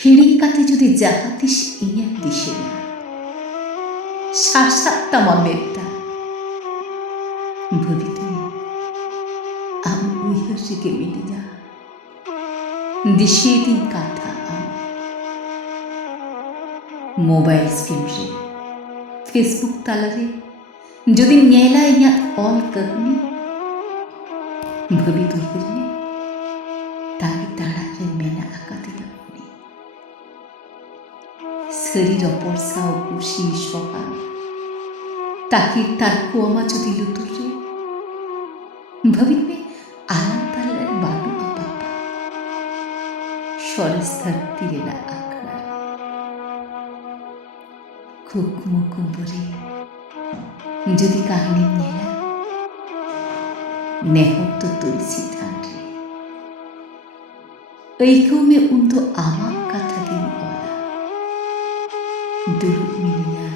Hirikati judi jahatis inyak disena. Sasatta mametta. Bhabitu am uihasike midinya. Dishedin katha am. Mobile screen re, Facebook talare, jodi nyela inyak all kahani. Bhabitu hirne, tagi tarare mena akatita. শরীর অপরসা ও খুশি সহান তাকির তার কুয়ামা যদি লুতুরে ভাবিবে আলাম পাল্লার বালু বাবা সরস্তার তীরে না আখড়া খুকমু কুম্বরে যদি কাহিনী মেলা নেহত তুলসী থানরে এইকমে উন্দো আমার কথা দিন Duduk minya,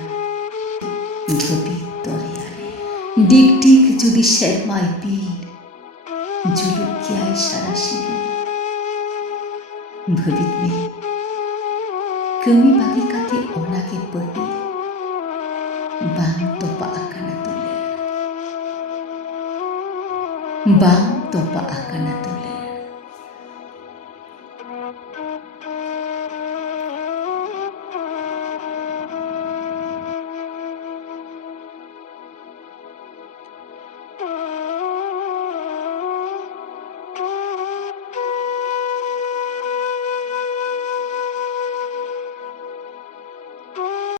dhobi toriare. Dik judi sermai pin, juluk kiai sarasini. Bhabit me, kami bagi kate onake pergi, bang topa akana tule, bang topa akana tule.